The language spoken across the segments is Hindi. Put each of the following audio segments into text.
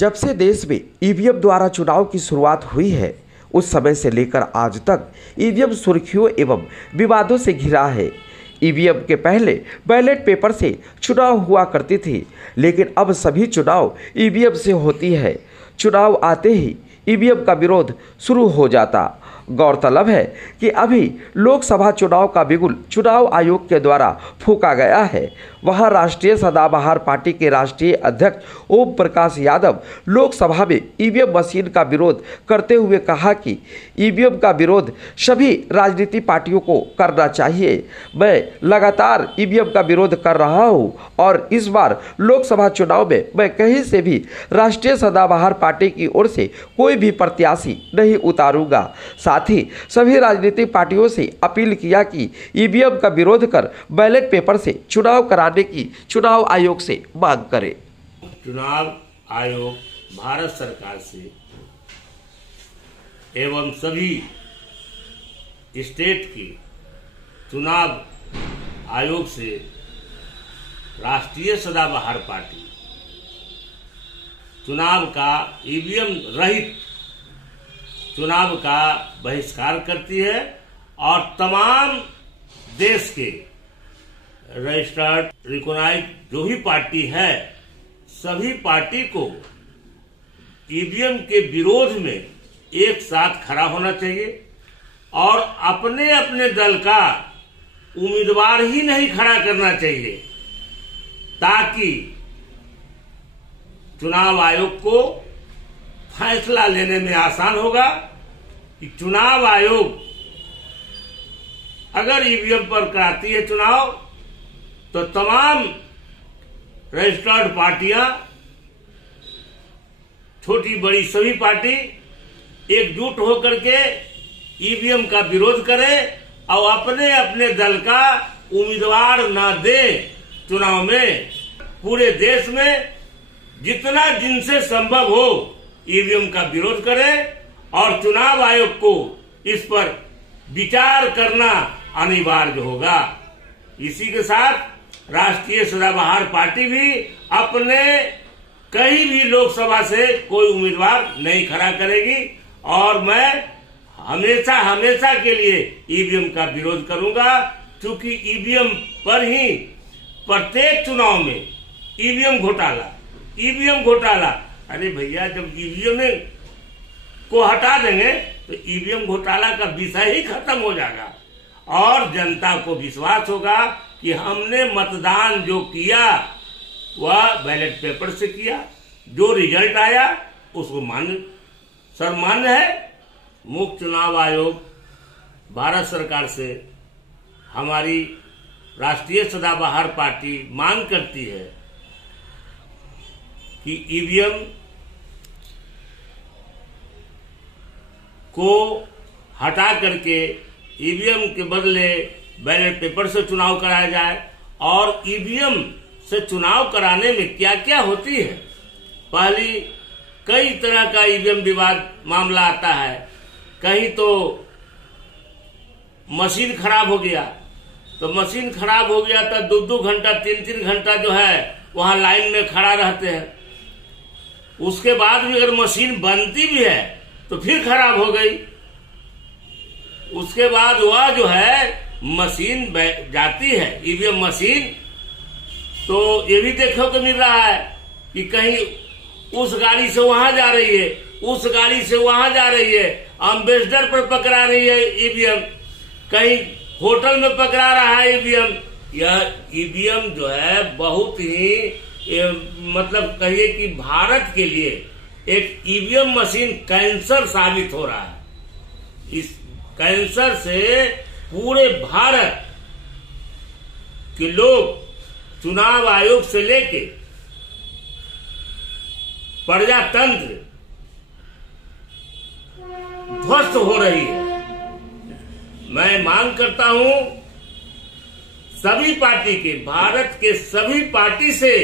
जब से देश में ईवीएम द्वारा चुनाव की शुरुआत हुई है, उस समय से लेकर आज तक ईवीएम सुर्खियों एवं विवादों से घिरा है। ईवीएम के पहले बैलेट पेपर से चुनाव हुआ करती थी, लेकिन अब सभी चुनाव ईवीएम से होती है। चुनाव आते ही ईवीएम का विरोध शुरू हो जाता। गौरतलब है कि अभी लोकसभा चुनाव का बिगुल चुनाव आयोग के द्वारा फूंका गया है। वहां राष्ट्रीय सदाबहार पार्टी के राष्ट्रीय अध्यक्ष ओम प्रकाश यादव लोकसभा में ईवीएम मशीन का विरोध करते हुए कहा कि ईवीएम का विरोध सभी राजनीतिक पार्टियों को करना चाहिए। मैं लगातार ईवीएम का विरोध कर रहा हूं और इस बार लोकसभा चुनाव में मैं कहीं से भी राष्ट्रीय सदाबहार पार्टी की ओर से कोई भी प्रत्याशी नहीं उतारूंगा। साथ ही सभी राजनीतिक पार्टियों से अपील किया कि ईवीएम का विरोध कर बैलेट पेपर से चुनाव कराने की चुनाव आयोग से मांग करे। चुनाव आयोग भारत सरकार से एवं सभी स्टेट के चुनाव आयोग से राष्ट्रीय सदाबहार पार्टी चुनाव का ईवीएम रहित चुनाव का बहिष्कार करती है और तमाम देश के रजिस्टर्ड रिकॉग्नाइज्ड जो भी पार्टी है, सभी पार्टी को ईवीएम के विरोध में एक साथ खड़ा होना चाहिए और अपने अपने दल का उम्मीदवार ही नहीं खड़ा करना चाहिए, ताकि चुनाव आयोग को फैसला लेने में आसान होगा कि चुनाव आयोग अगर ईवीएम पर कराती है चुनाव, तो तमाम रजिस्टर्ड पार्टियां, छोटी बड़ी सभी पार्टी एकजुट होकर के ईवीएम का विरोध करें और अपने अपने दल का उम्मीदवार न दे चुनाव में। पूरे देश में जितना जिनसे संभव हो ईवीएम का विरोध करें और चुनाव आयोग को इस पर विचार करना अनिवार्य होगा। इसी के साथ राष्ट्रीय सदाबहार पार्टी भी अपने कहीं भी लोकसभा से कोई उम्मीदवार नहीं खड़ा करेगी और मैं हमेशा के लिए ईवीएम का विरोध करूंगा, क्योंकि ईवीएम पर ही प्रत्येक चुनाव में ईवीएम घोटाला। अरे भैया, जब ईवीएम को हटा देंगे तो ईवीएम घोटाला का विषय ही खत्म हो जाएगा और जनता को विश्वास होगा कि हमने मतदान जो किया वह बैलेट पेपर से किया, जो रिजल्ट आया उसको मान्य है। मुख्य चुनाव आयोग भारत सरकार से हमारी राष्ट्रीय सदाबहार पार्टी मांग करती है कि ईवीएम को हटा करके ईवीएम के बदले बैलेट पेपर से चुनाव कराया जाए। और ईवीएम से चुनाव कराने में क्या क्या होती है, पहली कई तरह का ईवीएम विवाद मामला आता है। कहीं तो मशीन खराब हो गया तो 2 घंटा 3 घंटा जो है वहां लाइन में खड़ा रहते हैं। उसके बाद भी अगर मशीन बनती भी है तो फिर खराब हो गई। उसके बाद वह जो है मशीन जाती है ईवीएम मशीन, तो ये भी देखने को मिल रहा है कि कहीं उस गाड़ी से वहां जा रही है, उस गाड़ी से वहां जा रही है, अम्बेसडर पर पकड़ा रही है ईवीएम, कहीं होटल में पकड़ा रहा है ईवीएम। यह ईवीएम जो है बहुत ही मतलब कहिए कि भारत के लिए एक ईवीएम मशीन कैंसर साबित हो रहा है। इस कैंसर से पूरे भारत के लोग चुनाव आयोग से लेके प्रजातंत्र ध्वस्त हो रही है। मैं मांग करता हूं सभी पार्टी के, भारत के सभी पार्टी से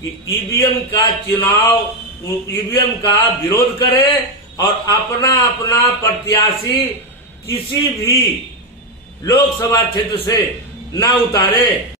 कि ईवीएम का विरोध करे और अपना प्रत्याशी किसी भी लोकसभा क्षेत्र से न उतारे।